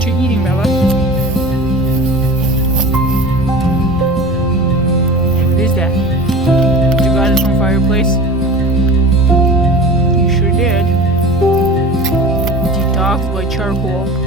what you're eating, Bella. What is that? You got it from fireplace? You sure did. Detox by charcoal.